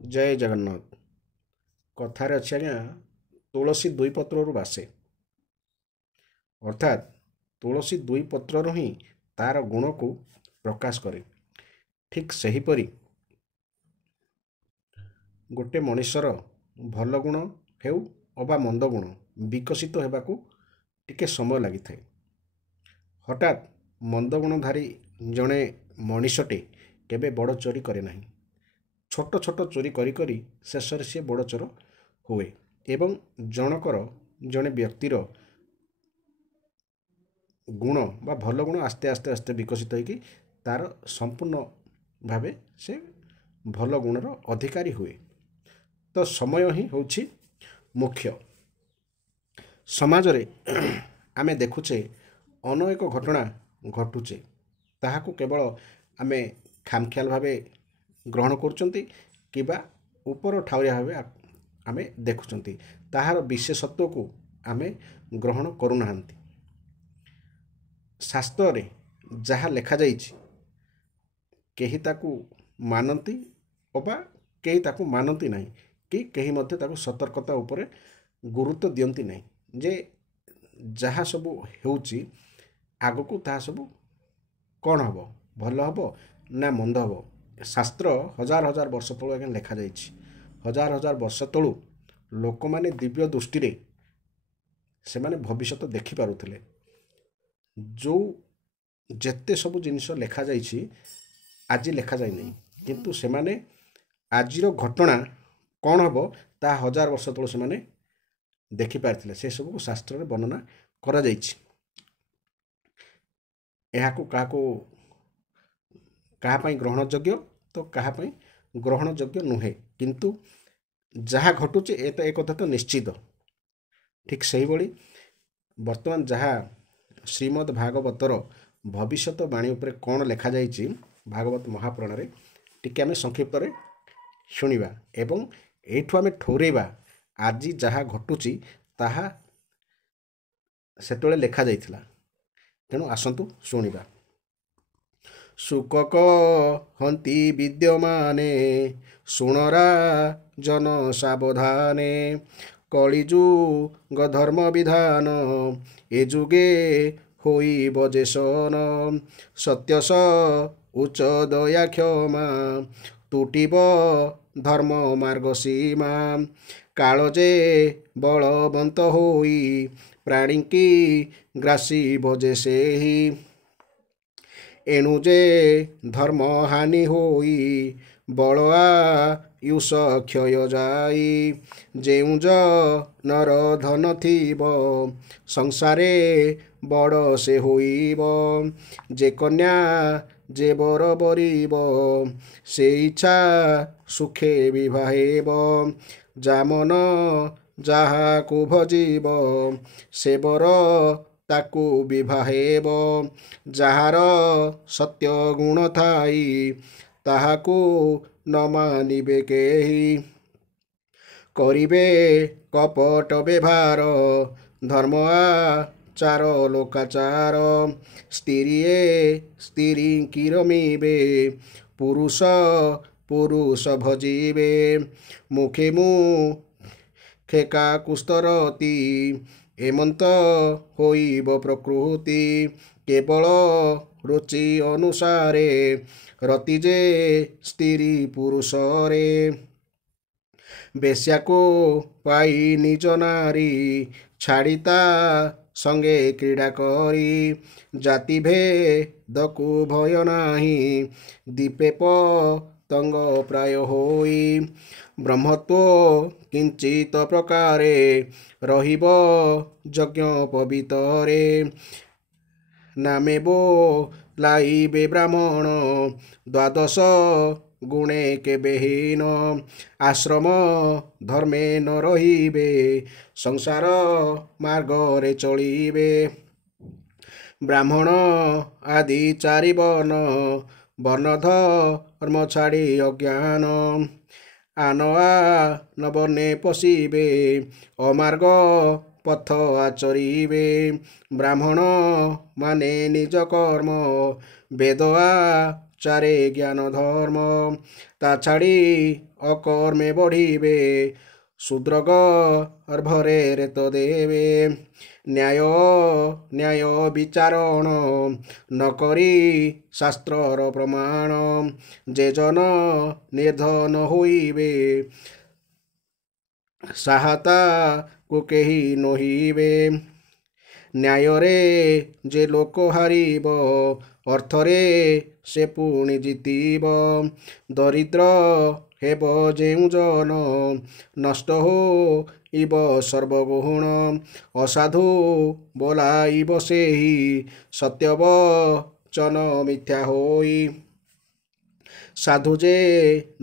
जय जगन्नाथ। कथार अच्छे आज्ञा तुलसी दुई पत्रु बासे अर्थात तुलसी दुई पत्रु ही तार गुण को प्रकाश करे। ठीक सेहीपरि गोटे मनिषर भल गुण हेउ अबा मंद गुण विकसित हेबाकू टिके समय लगी थाए। हठात मंद गुणधारी जड़े मनिषटे केबे बड़ चोरी करे नहीं। छोट छोट चोरी करी करी शेष सी बड़ चोर हुए एवं जनकर जड़े व्यक्तिर गुण बा भल गुण आस्ते आस्ते आस्ते विकसित होगी तार संपूर्ण भावे से भल गुणर अधिकारी हुए। तो समय ही होछि मुख्य। समाज रे आमे देखुचे अनेक घटना घटुचे ताहाकू केवल आमे खामख्याल भावे ग्रहण करुचंती किबा ऊपर ठाउरिया भावे आमे देखुचंती ताहार विशेषत्व को आमे ग्रहण करुनाहांती। शास्त्र रे जहा लेखा जाइछि केही ताकू मानती अबा केही ताकू मानती नहीं कि केही मध्य ताकू सतर्कता उपरे गुरुत्व दियंती नहीं जे जहा सबू हेउछि आगकू ताहा सबू कौन हबो भल हबो ना मंद हबो। शास्त्र हजार हजार वर्ष तळु आगे लेखा जाइछि। हजार हजार वर्ष तळु लोक माने दिव्य दृष्टि रे से माने भविष्यत देखि पारुथिले। जो जेते सबू जिनिस लेखा जाइछि आज लेखा जाय नहीं किंतु से माने आजिर घटना कौन हबो ता हजार वर्ष तळु से माने देखि पारथिले। से सबू शास्त्र रे वर्णना करा जाइछि। एहाकू काहाकू कहा पई ग्रहण योग्य तो कहा पई ग्रहण योग्य नुहे किंतु जहा घटुचे एक कथा तो निश्चित। ठीक सही बड़ी वर्तमान जहा श्रीमद् भागवतर भविष्यत बाणी उपरे कौन लेखा जाइछि भागवत महापुराण रे टिके आमे संक्षिप्त रे शुणिबा एवं एठु आमे ठौरेबा आजि जहा घटुची ताहा सेतोले लेखा जाइथिला। तेणु आसंतु शुणिबा। सुकक हंती विद्यमाने सुणरा जन सावधाने कलिजुग धर्म विधान ए जुगे होई बजेसन सत्यस उच्च दया क्षमा तुटिब धर्म मार्ग सीमा कालजे बलवंत होई प्राणी की ग्रासी बजे से ही एणु जे धर्म हानि होई बलआ युष क्षय जाई जेउ नर धन थिब संसारे बड़ से होइब जे कन्या जे बर बरिब से इच्छा सुखे विवाहेब जामन जहा को भजिब से बर ताकू विवाहेब जहार सत्य गुण थाई ताहाकू न मानिबे केही करिबे कपट व्यवहार धर्म आचार लोकाचार स्त्रीए स्त्री की रमिबे पुरुष पुरुष भजिबे मुखे मुखे काकुस्तरती एमंत होइब प्रकृति केवल रुचि अनुसारे रति जे स्त्री पुरुष रे बेश्या को पाई निज नारी छाड़िता संगे क्रीड़ा करी जाति भेद को भय नाही दीपे पतंग प्राय होई ब्रह्मत्व किंचित प्रकारे रहिब यज्ञ पवितरे नामे बो लाइबे ब्राह्मण द्वादश गुणे केबेहीन आश्रम धर्मे न रहिबे संसार मार्ग रे चलिबे ब्राह्मण आदि चारि वर्ण धर्म छाड़ी अज्ञान आनआ न बने पशिबे अमार्ग ପଥ ଆଚରିବେ। ବ୍ରାହ୍ମଣ ମାନେ ନିଜ କର୍ମ ବେଦ ଆଚାରେ ଜ୍ଞାନ ଧର୍ମ। ତା ଛାଡ଼ି ଅକର୍ମେ ବଢ଼ିବେ ଶୂଦ୍ର ଗର୍ଭରେ ରେତ ଦେବେ। ନ୍ୟାୟ ବିଚାରଣ ନକରି ଶାସ୍ତ୍ରର ପ୍ରମାଣ। ଯେ ଜନ ନିର୍ଧନ ହୋଇବେ ସାହାତାକୁ କେହି ନହିବେ। ନ୍ୟାୟରେ ଯେ ଲୋକ ହାରିବ ଅର୍ଥରେ ସେ ପୁଣି ଜିତିବ। ଦରିଦ୍ର ହେବ ଯେଉଁ ଜନ ନଷ୍ଟ ହୋଇବ ସର୍ବଗୁଣ। ଅସାଧୁ ବୋଲାଇବ ସେହି ସତ୍ୟବଚନ ମିଥ୍ୟା ହୋଇ। ସାଧୁ ଯେ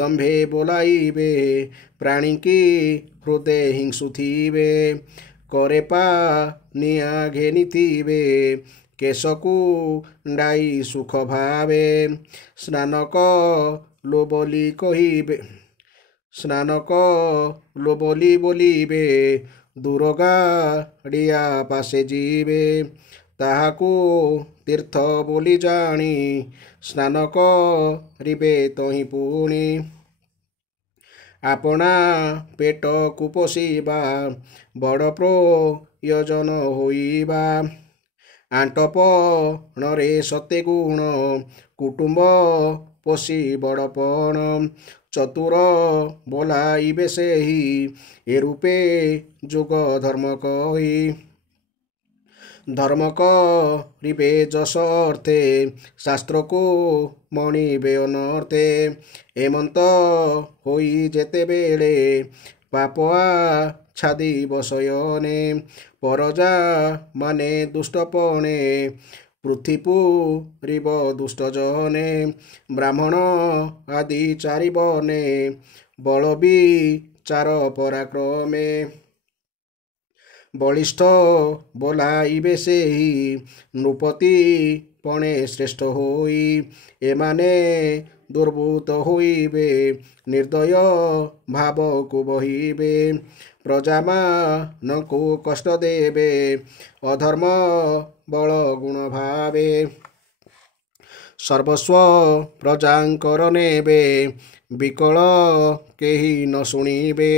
ଦମ୍ଭେ ବୋଲାଇବେ ପ୍ରାଣୀକି ହୃଦେ ହିଂସୁଥିବେ। କରେ ପାନିଆ ଘେନିଥିବେ କେଶକୁ ଡାଇ ସୁଖ ଭାବେ। ସ୍ନାନ କଲୁ ବୋଲି କହିବେ ସ୍ନାନ କଲୁ ବୋଲି ବୋଲିବେ ଦୂର ଗାଡ଼ିଆ ପାଶେ ଯିବେ। ତାହାକୁ ତୀର୍ଥ ବୋଲି ଜାଣି ସ୍ନାନ କରିବେ ତହିଁ ପୁଣି। ଆପଣା ପେଟକୁ ପୋଷିବା ବଡ଼ ପ୍ରୟୋଜନ ହୋଇବା। ଆଣ୍ଟପଣରେ ସତେ ଗୁଣ କୁଟୁମ୍ବ ପୋଷି ବଡ଼ପଣ। ଚତୁର ବୋଲାଇବେ ସେହି ଏ ରୂପେ ଯୁଗ ଧର୍ମ କହି। ଧର୍ମ କରିବେ ଯଶ ଅର୍ଥେ ଶାସ୍ତ୍ରକୁ ମଣିବେ ଅନର୍ଥେ। ଏମନ୍ତ ହୋଇ ଯେତେବେଳେ ପାପ ଆଚ୍ଛାଦିବ ଶୟନେ। ପରଜା ମାନେ ଦୁଷ୍ଟପଣେ ପୃଥି ପୂରିବ ଦୁଷ୍ଟ ଜନେ। ବ୍ରାହ୍ମଣ ଆଦି ଚାରିବନେ ବଳବିଚାର ପରାକ୍ରମେ। ବଳିଷ୍ଠ ବୋଲାଇବେ ସେହି ନୃପତି ପଣେ ଶ୍ରେଷ୍ଠ ହୋଇ। ଏମାନେ ଦୁର୍ବୃତ୍ତ ହୋଇବେ ନିର୍ଦ୍ଦୟ ଭାବକୁ ବହିବେ। ପ୍ରଜାମାନଙ୍କୁ କଷ୍ଟ ଦେବେ ଅଧର୍ମ ବଳ ଗୁଣ ଭାବେ। ସର୍ବସ୍ୱ ପ୍ରଜାଙ୍କର ନେବେ ବିକଳ କେହି ନ ଶୁଣିବେ।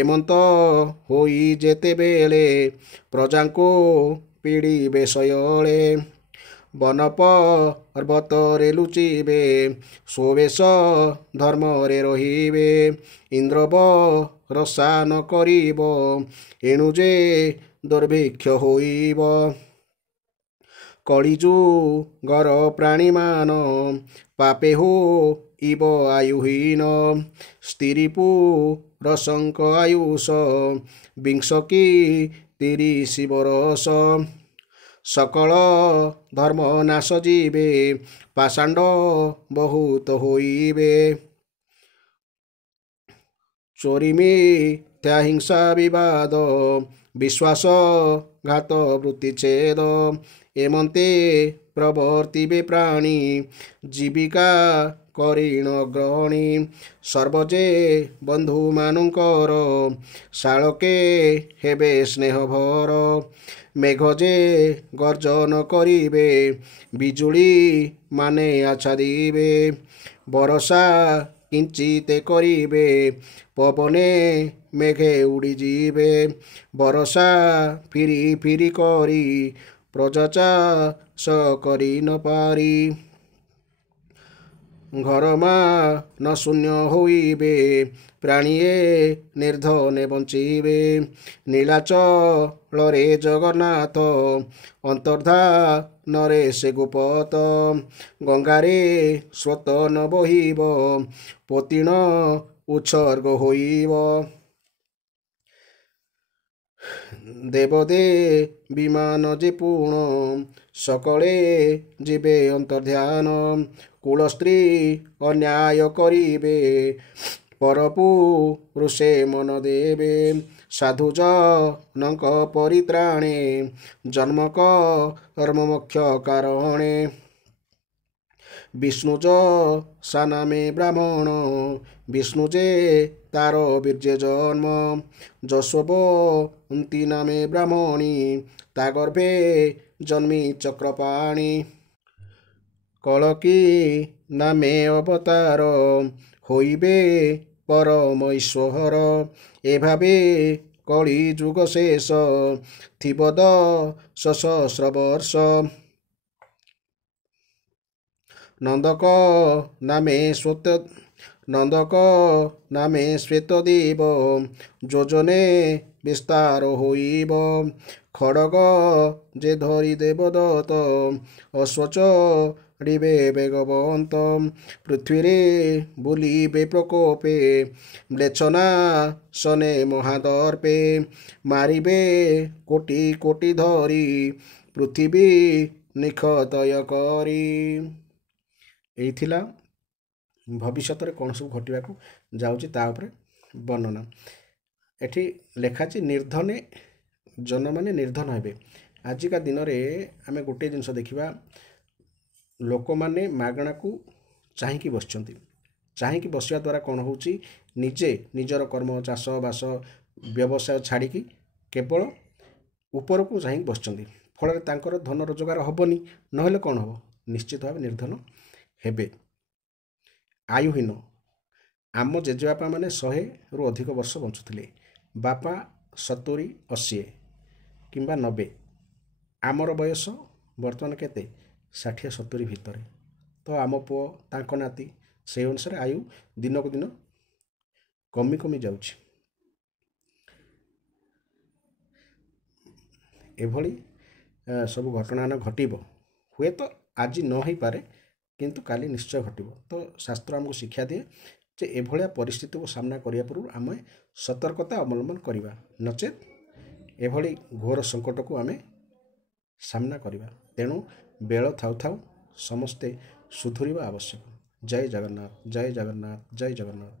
ଏମନ୍ତ ହୋଇ ଯେତେବେଳେ ପ୍ରଜାଙ୍କୁ ପୀଡ଼ିବେ ଶୟଳେ। ବନ ପର୍ବତରେ ଲୁଚିବେ ସ୍ୱବେଶ ଧର୍ମରେ ରହିବେ। ଇନ୍ଦ୍ର ଭରସା ନ କରିବ ଏଣୁ ଯେ ଦୁର୍ଭିକ୍ଷ ହୋଇବ। କଳିଯୁଗର ପ୍ରାଣୀମାନ ପାପେ ହୋଇବ ଆୟୁହୀନ। ସ୍ତ୍ରୀ ପୁରୁଷଙ୍କ ଆୟୁଷ ବିଂଶ କି 30 ବରଷ। ସକଳ ଧର୍ମ ନାଶ ଯିବେ ପାଷାଣ୍ଡ ବହୁତ ହୋଇବେ। ଚୋରି ମିଥ୍ୟା ହିଂସା ବିବାଦ ବିଶ୍ୱାସ ଘାତ ବୃତ୍ତିଚ୍ଛେଦ। ଏମନ୍ତେ ପ୍ରବର୍ତ୍ତିବେ ପ୍ରାଣୀ ଜୀବିକା କରିଣ ଗ୍ରହଣୀ। ସର୍ବ ଯେ ବନ୍ଧୁମାନଙ୍କର ଶାଳକେ ହେବେ ସ୍ନେହଭର। ମେଘ ଯେ ଗର୍ଜନ କରିବେ ବିଜୁଳି ମାନେ ଆଚ୍ଛାଦିବେ। ବରଷା କିଞ୍ଚିତେ କରିବେ ପବନେ ମେଘେ ଉଡ଼ିଯିବେ। ବରଷା ଫିରି ଫିରି କରି ପ୍ରଜା ଚାଷ କରି ନ ପାରି। ଘରମାନ ଶୂନ୍ୟ ହୋଇବେ ପ୍ରାଣୀଏ ନିର୍ଧନେ ବଞ୍ଚିବେ। ନୀଳାଚଳରେ ଜଗନ୍ନାଥ ଅନ୍ତର୍ଧାନରେ ସେ ଗୋପତ। ଗଙ୍ଗାରେ ସ୍ରୋତ ନ ବହିବ ପତିଣ ଉତ୍ସର୍ଗ ହୋଇବ। ଦେବଦେବୀମାନ ଯେ ପୁଣ ସକଳେ ଯିବେ ଅନ୍ତର୍ଧ୍ୟାନ। କୁଳ ସ୍ତ୍ରୀ ଅନ୍ୟାୟ କରିବେ ପରପୁରୁଷେ ମନ ଦେବେ। ସାଧୁଜନଙ୍କ ପରିତ୍ରାଣେ ଜନ୍ମ କର୍ମ ମୋକ୍ଷ କାରଣେ। ବିଷ୍ଣୁ ସାନାମେ ବ୍ରାହ୍ମଣ ବିଷ୍ଣୁ ଯେ ତାର ବୀର୍ଯ୍ୟ ଜନ୍ମ ଯଶୋବନ୍ତୀ ନାମେ ବ୍ରାହ୍ମଣୀ ତା ଗର୍ଭେ ଜନ୍ମି ଚକ୍ରପାଣୀ କଳକି ନାମେ ଅବତାର ହୋଇବେ ପରମ ଈଶ୍ୱର ଏଭାବେ କଳି ଯୁଗ ଶେଷ ଥିବ ସହସ୍ର ବର୍ଷ ନନ୍ଦକ ନାମେ ଶ୍ଵେତଦେବ ଯୋଜନେ ବିସ୍ତାର ହୋଇବ ଖଡ଼ଗ ଯେ ଧରି ଦେବଦତ୍ତ ଅଶ୍ୱଚଡ଼ିବେ ବେଗବନ୍ତ ପୃଥ୍ୱୀରେ ବୁଲିବେ ପ୍ରକୋପେ ମ୍ଲେଚ୍ଛନା ସନେ ମହାଦର୍ପେ ମାରିବେ କୋଟି କୋଟି ଧରି ପୃଥିବୀ ନିଖତୟ କରି। ଏଇ ଥିଲା ଭବିଷ୍ୟତରେ କ'ଣ ସବୁ ଘଟିବାକୁ ଯାଉଛି ତା ଉପରେ ବର୍ଣ୍ଣନା। ଏଠି ଲେଖାଛି ନିର୍ଦ୍ଧନେ ଜନମାନେ ନିର୍ଦ୍ଧନ ହେବେ। ଆଜିକା ଦିନରେ ଆମେ ଗୋଟିଏ ଜିନିଷ ଦେଖିବା, ଲୋକମାନେ ମାଗଣାକୁ ଚାହିଁକି ବସିଛନ୍ତି। ଚାହିଁକି ବସିବା ଦ୍ୱାରା କ'ଣ ହେଉଛି, ନିଜେ ନିଜର କର୍ମ ଚାଷବାସ ବ୍ୟବସାୟ ଛାଡ଼ିକି କେବଳ ଉପରକୁ ଚାହିଁକି ବସିଛନ୍ତି। ଫଳରେ ତାଙ୍କର ଧନ ରୋଜଗାର ହେବନି, ନହେଲେ କ'ଣ ହେବ, ନିଶ୍ଚିତ ଭାବେ ନିର୍ଦ୍ଧନ ହେବେ। ଆୟୁହୀନ, ଆମ ଜେଜେବାପାମାନେ 100ରୁ ଅଧିକ ବର୍ଷ ବଞ୍ଚୁଥିଲେ। ବାପା 70, 80 କିମ୍ବା 90। ଆମର ବୟସ ବର୍ତ୍ତମାନ କେତେ, 60, 70 ଭିତରେ। ତ ଆମ ପୁଅ, ତାଙ୍କ ନାତି, ସେଇ ଅନୁସାରେ ଆୟୁ ଦିନକୁ ଦିନ କମି କମି ଯାଉଛି। ଏଭଳି ସବୁ ଘଟଣା ଘଟିବ। ହୁଏତ ଆଜି ନ ହେଇପାରେ, କିନ୍ତୁ କାଲି ନିଶ୍ଚୟ ଘଟିବ। ତ ଶାସ୍ତ୍ର ଆମକୁ ଶିକ୍ଷା ଦିଏ ଯେ ଏଭଳିଆ ପରିସ୍ଥିତିକୁ ସାମ୍ନା କରିବା ପୂର୍ବରୁ ଆମେ ସତର୍କତା ଅବଲମ୍ବନ କରିବା, ନଚେତ୍ ଏଭଳି ଘୋର ସଙ୍କଟକୁ ଆମେ ସାମ୍ନା କରିବା। ତେଣୁ ବେଳ ଥାଉ ଥାଉ ସମସ୍ତେ ସୁଧୁରିବା ଆବଶ୍ୟକ। ଜୟ ଜଗନ୍ନାଥ, ଜୟ ଜଗନ୍ନାଥ, ଜୟ ଜଗନ୍ନାଥ।